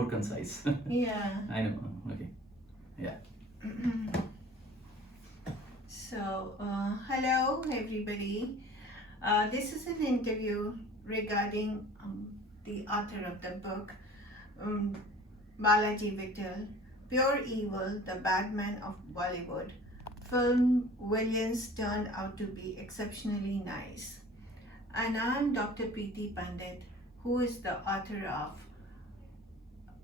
more concise. Yeah. I know. Okay. Yeah. So, hello everybody. This is an interview regarding the author of the book, um, Balaji Vittal, Pure Evil, the Bad Man of Bollywood. Film villains turned out to be exceptionally nice. And I'm Dr. Preeti Pandit, who is the author of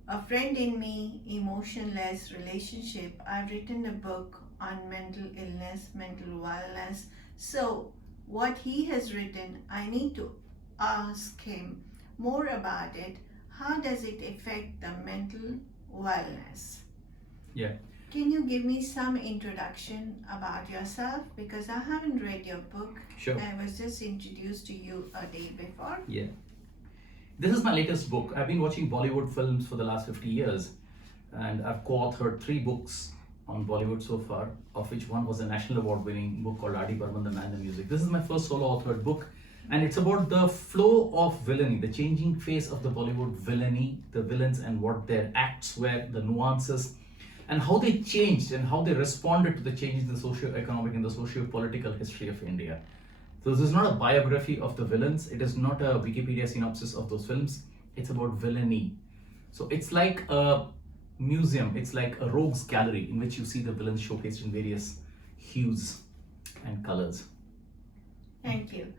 A Friend in Me, Emotionless Relationship. I've written a book on mental illness, mental wellness. So, what he has written, I need to ask him more about it. How does it affect the mental wellness? Yeah. Can you give me some introduction about yourself? Because I haven't read your book. Sure. I was just introduced to you a day before. Yeah. This is my latest book. I've been watching Bollywood films for the last 50 years, and I've co-authored 3 books on Bollywood so far, of which one was a national award-winning book called Adi Burman, The Man, the Music. This is my first solo authored book, and it's about the flow of villainy, the changing face of the Bollywood villainy, the villains and what their acts were, the nuances, and how they changed and how they responded to the changes in the socio-economic and the socio-political history of India. So this is not a biography of the villains. It is not a Wikipedia synopsis of those films. It's about villainy. So it's like a museum. It's like a rogues gallery in which you see the villains showcased in various hues and colors. Thank you.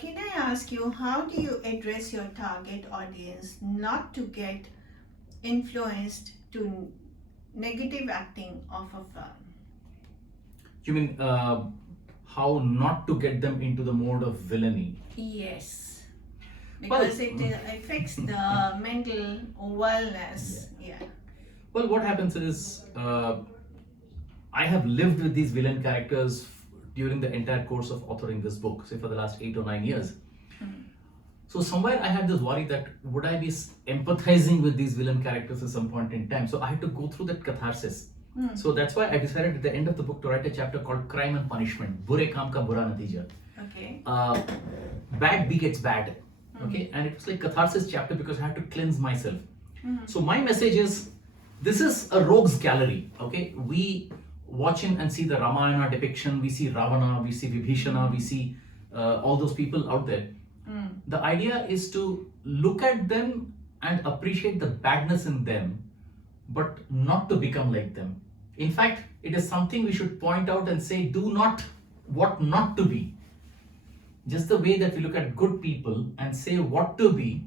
Can I ask you, how do you address your target audience not to get influenced to negative acting of a film? You mean how not to get them into the mode of villainy? Yes. Because it affects the mental wellness. Yeah. Well, what happens is I have lived with these villain characters during the entire course of authoring this book, say for the last 8 or 9 years. So somewhere I had this worry that would I be empathizing with these villain characters at some point in time? So I had to go through that catharsis. So that's why I decided at the end of the book to write a chapter called Crime and Punishment. Bure kaam ka bura natija. Okay. Bad begets bad. Okay, and it was like catharsis chapter because I had to cleanse myself. So my message is, this is a rogues gallery. Okay, we watch in and see the Ramayana depiction. We see Ravana, we see Vibhishana, we see all those people out there. The idea is to look at them and appreciate the badness in them, but not to become like them. In fact, it is something we should point out and say, do not what not to be. Just the way that we look at good people and say what to be,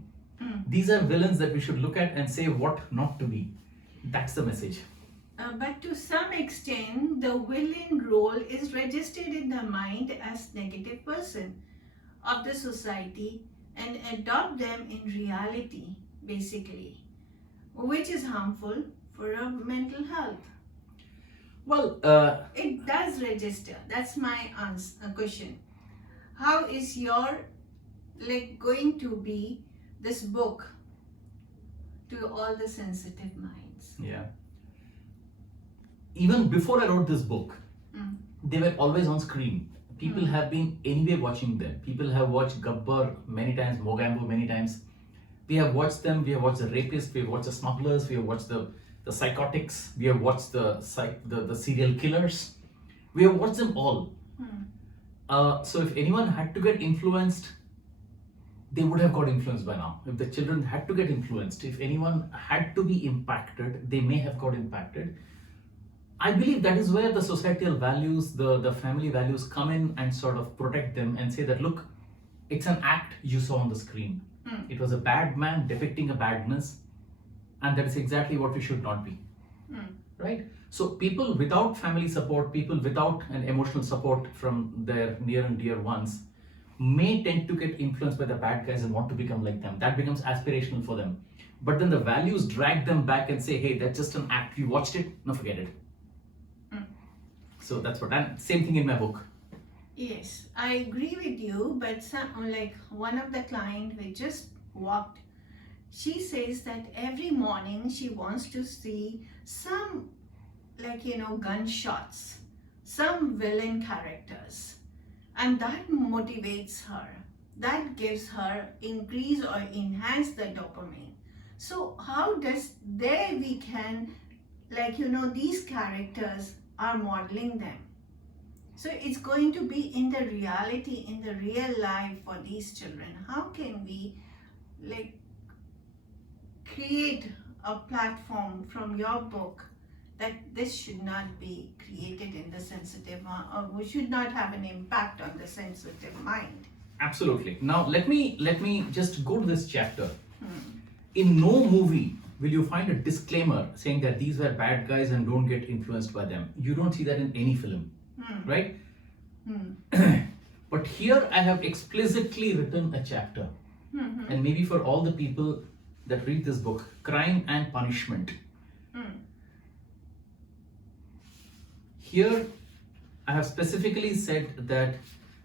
these are villains that we should look at and say what not to be. That's the message. But to some extent, the villain role is registered in the mind as negative person of the society and adopt them in reality, basically, which is harmful for our mental health. Well, it does register. That's my question. How is your going to be this book to all the sensitive minds? Yeah. Even before I wrote this book, they were always on screen. People have been anyway watching them. People have watched Gabbar many times, Mogambo many times. We have watched them. We have watched the rapists. We have watched the smugglers. We have watched the psychotics. We have watched the serial killers. We have watched them all. So if anyone had to get influenced, they would have got influenced by now. If the children had to get influenced, if anyone had to be impacted, they may have got impacted. I believe that is where the societal values, the family values come in and sort of protect them and say that, look, it's an act you saw on the screen. It was a bad man depicting a badness, and that is exactly what we should not be. Right? So people without family support, people without an emotional support from their near and dear ones may tend to get influenced by the bad guys and want to become like them. That becomes aspirational for them. But then the values drag them back and say, hey, that's just an act. You watched it, no, forget it. So that's what, and same thing in my book. Yes, I agree with you, but one of the client we just walked, she says that every morning she wants to see some gunshots, some villain characters, and that motivates her. That gives her increase or enhance the dopamine. So how does there we can, like, these characters are modeling them. So it's going to be in the reality, in the real life for these children. How can we like create a platform from your book that this should not be created in the sensitive, or we should not have an impact on the sensitive mind? Absolutely. Now let me just go to this chapter. In no movie will you find a disclaimer saying that these were bad guys and don't get influenced by them. You don't see that in any film, right? But here I have explicitly written a chapter, and maybe for all the people that read this book, Crime and Punishment. Here I have specifically said that,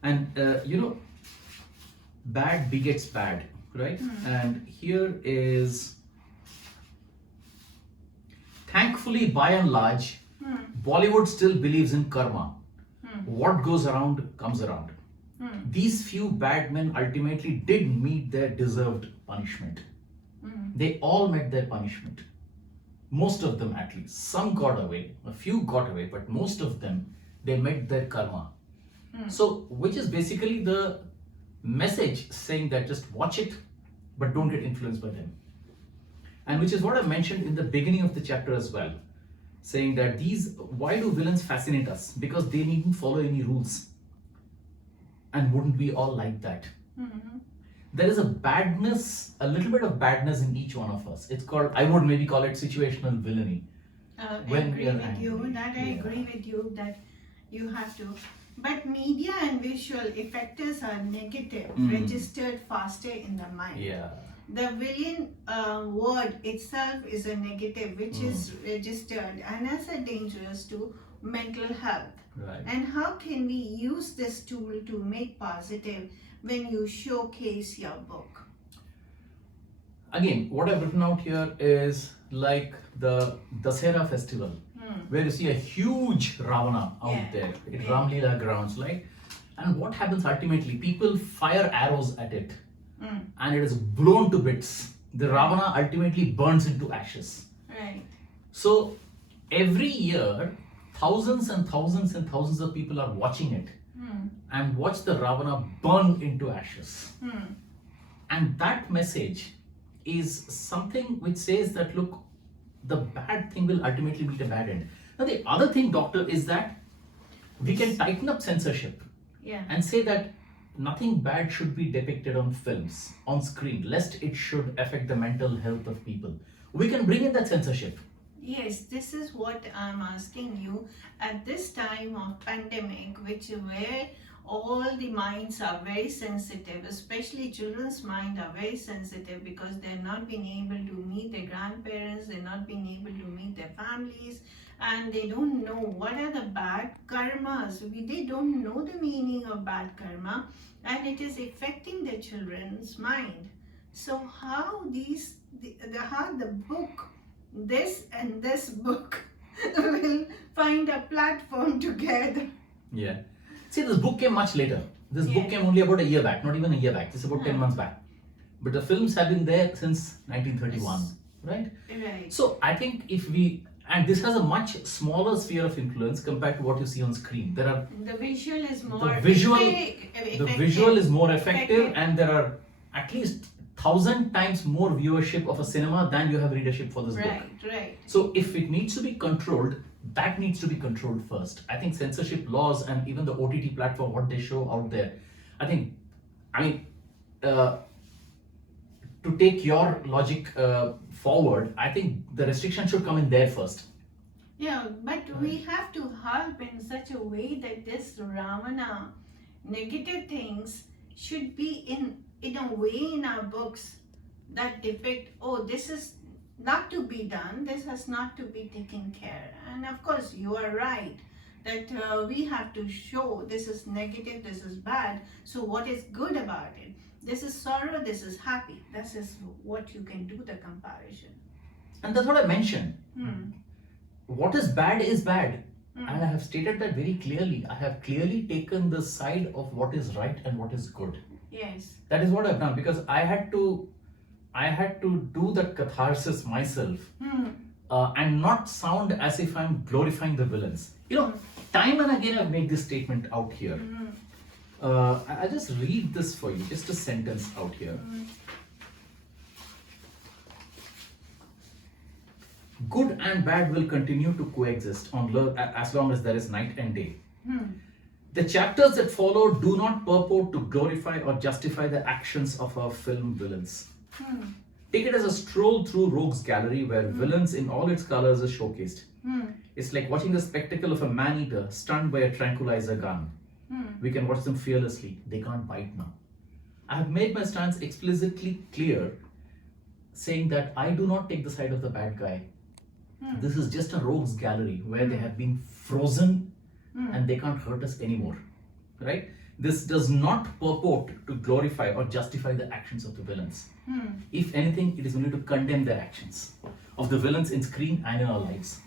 and bad begets bad, right? And here is, thankfully by and large, Bollywood still believes in karma. What goes around comes around. These few bad men ultimately did meet their deserved punishment. They all met their punishment. Most of them, at least. Some got away, a few got away, but most of them, they met their karma. So, which is basically the message saying that just watch it, but don't get influenced by them. And which is what I mentioned in the beginning of the chapter as well, saying that why do villains fascinate us? Because they needn't follow any rules. And wouldn't we all like that? There is a little bit of badness in each one of us. It's called, I would maybe call it situational villainy. I agree with you that you have to. But media and visual effectors are negative, registered faster in the mind. Yeah. The villain word itself is a negative, which is registered and as a dangerous to mental health. Right. And how can we use this tool to make positive when you showcase your book? Again, what I've written out here is like the Dasera festival, where you see a huge Ravana out there in Ramlila grounds, right? And what happens ultimately? People fire arrows at it, and it is blown to bits. The Ravana ultimately burns into ashes. Right. So every year, thousands and thousands and thousands of people are watching it and watch the Ravana burn into ashes. And that message is something which says that, look, the bad thing will ultimately meet a bad end. Now the other thing, doctor, is that we can tighten up censorship and say that nothing bad should be depicted on films, on screen, lest it should affect the mental health of people. We can bring in that censorship. Yes, this is what I'm asking you at this time of pandemic, where all the minds are very sensitive, especially children's mind are very sensitive because they're not being able to meet their grandparents, they're not being able to meet their families, and they don't know what are the bad karmas. They don't know the meaning of bad karma, and it is affecting the children's mind. So how the book, this and this book will find a platform together? Yeah. See, this book came much later. This book came only about a year back, not even a year back. This is about 10 months back. But the films have been there since 1931, right? Right. So I think and this has a much smaller sphere of influence compared to what you see on screen. The visual is more effective, and there are at least 1,000 times more viewership of a cinema than you have readership for this book. Right. So if it needs to be controlled, that needs to be controlled first. I think censorship laws and even the OTT platform, what they show out there, to take your logic forward, I think the restriction should come in there first. Yeah, but we have to help in such a way that this Ravana negative things should be in a way in our books that depict, this is not to be done, this has not to be taken care. And of course you are right that we have to show this is negative, this is bad, so what is good about it? This is sorrow, this is happy. This is what you can do the comparison. And that's what I mentioned. What is bad is bad. And I have stated that very clearly. I have clearly taken the side of what is right and what is good. Yes. That is what I've done, because I had to I had to do that catharsis myself and not sound as if I'm glorifying the villains. Time and again I've made this statement out here. I'll just read this for you, just a sentence out here. Good and bad will continue to coexist as long as there is night and day. The chapters that follow do not purport to glorify or justify the actions of our film villains. Take it as a stroll through Rogue's Gallery where villains in all its colors are showcased. It's like watching the spectacle of a man-eater stunned by a tranquilizer gun. We can watch them fearlessly. They can't bite now. I have made my stance explicitly clear, saying that I do not take the side of the bad guy. This is just a Rogue's Gallery where they have been frozen and they can't hurt us anymore. Right? This does not purport to glorify or justify the actions of the villains. If anything, it is only to condemn their actions of the villains in screen and in our lives.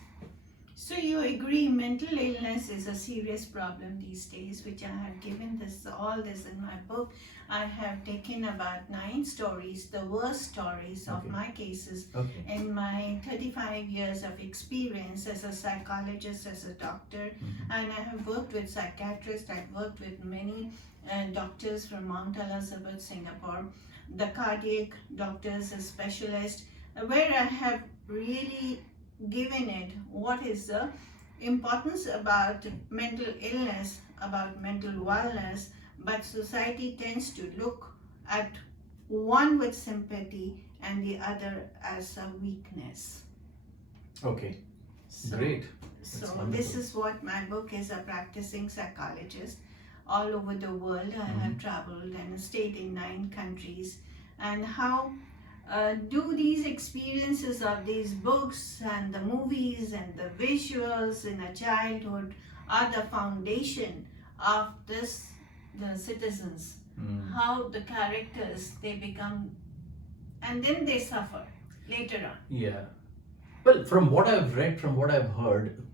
So you agree mental illness is a serious problem these days, which I have given all this in my book. I have taken about 9 stories, the worst stories of my cases in my 35 years of experience as a psychologist, as a doctor, and I have worked with psychiatrists, I've worked with many doctors from Mount Elizabeth, Singapore, the cardiac doctors, a specialist, where I have really given it what is the importance about mental illness, about mental wellness, but society tends to look at one with sympathy and the other as a weakness. Okay, great. So this is what my book is, a practicing psychologist all over the world. I have traveled and stayed in 9 countries, and how do these experiences of these books and the movies and the visuals in a childhood are the foundation of the citizens. How the characters, they become, and then they suffer later on. Yeah. Well, from what I've read, from what I've heard,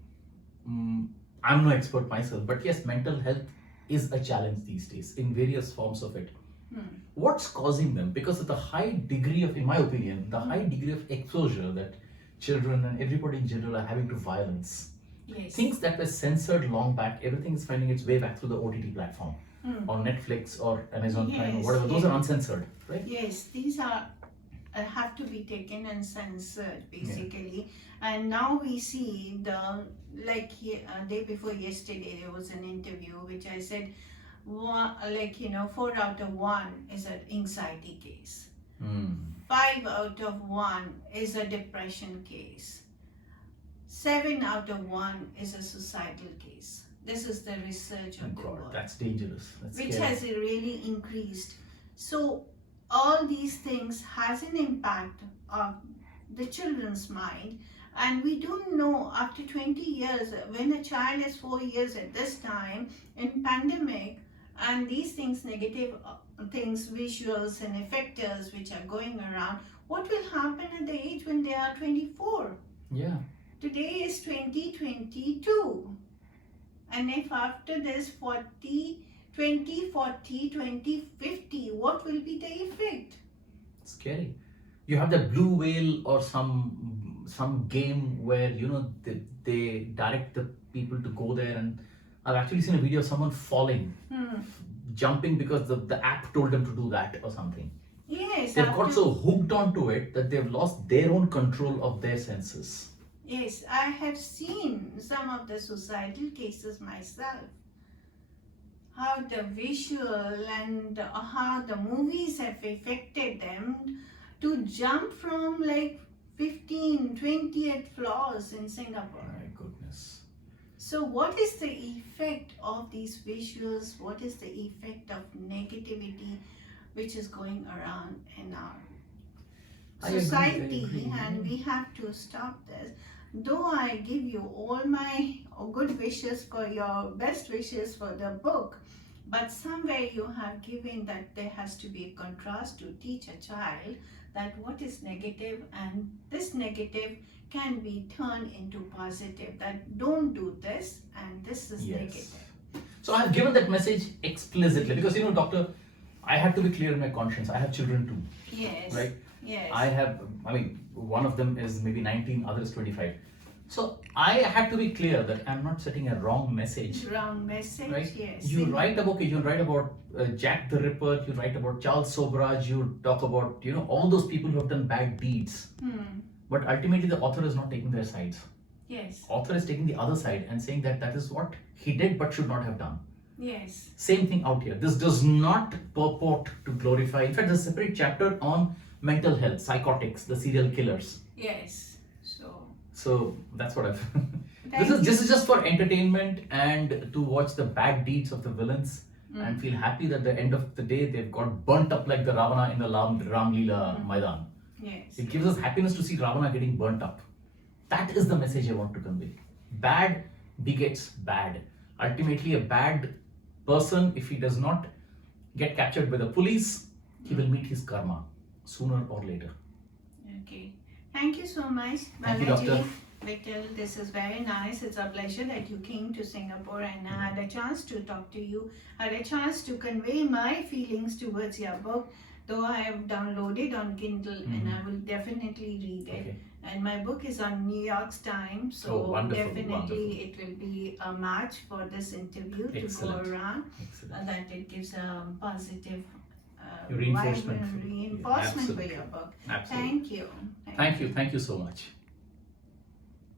I'm no expert myself, but yes, mental health is a challenge these days in various forms of it. What's causing them? Because of the high degree of, in my opinion, the high degree of exposure that children and everybody in general are having to violence. Yes. Things that were censored long back, everything is finding its way back through the OTT platform, or Netflix or Amazon Prime or whatever. Those are uncensored, right? Yes, these are have to be taken and censored basically. And now we see day before yesterday there was an interview which I said 4 out of 1 is an anxiety case, 5 out of 1 is a depression case, 7 out of 1 is a suicidal case. This is the research of the world. That's dangerous. That's which scary. has really increased. So all these things has an impact on the children's mind, and we don't know after 20 years when a child is 4 years at this time in pandemic, and these things, negative things, visuals and effectors which are going around, what will happen at the age when they are 24? Yeah. Today is 2022, and if after this 2040, 2050, what will be the effect? Scary. You have that blue whale or some game where they direct the people to go there, and I've actually seen a video of someone falling, jumping because the app told them to do that or something. Yes. They've got so hooked onto it that they've lost their own control of their senses. Yes, I have seen some of the suicidal cases myself. How the visual and how the movies have affected them to jump from 15, 20th floors in Singapore. My goodness. So what is the effect of these visuals? What is the effect of negativity which is going around in our society? And we have to stop this. Though I give you all my good wishes for your best wishes for the book, but somewhere you have given that there has to be a contrast to teach a child that what is negative, and this negative can be turned into positive, that don't do this and this is negative. So I have given that message explicitly because doctor, I had to be clear in my conscience. I have children too. Yes. Right? Yes. One of them is maybe 19, others 25. So I had to be clear that I'm not setting a wrong message. Wrong message, Right? yes. You write about Jack the Ripper, you write about Charles Sobraj, you talk about all those people who have done bad deeds. But ultimately the author is not taking their sides. Yes. Author is taking the other side and saying that is what he did but should not have done. Yes. Same thing out here. This does not purport to glorify. In fact, there's a separate chapter on mental health, psychotics, the serial killers. Yes. So that's what I've. This is just for entertainment and to watch the bad deeds of the villains and feel happy that at the end of the day they've got burnt up like the Ravana in the Ram Leela Maidan. Yes. It gives us happiness to see Ravana getting burnt up. That is the message I want to convey. Bad begets bad. Ultimately, a bad person, if he does not get captured by the police, he will meet his karma sooner or later. Okay. Thank you so much, Thank you, Doctor Vittal. This is very nice. It's a pleasure that you came to Singapore and I had a chance to talk to you. I had a chance to convey my feelings towards your book, though I have downloaded on Kindle and I will definitely read it. Okay. And my book is on New York's Times, so definitely it will be a match for this interview to go around. That it gives a positive reinforcement for your book. Absolutely. Thank you. Thank you so much.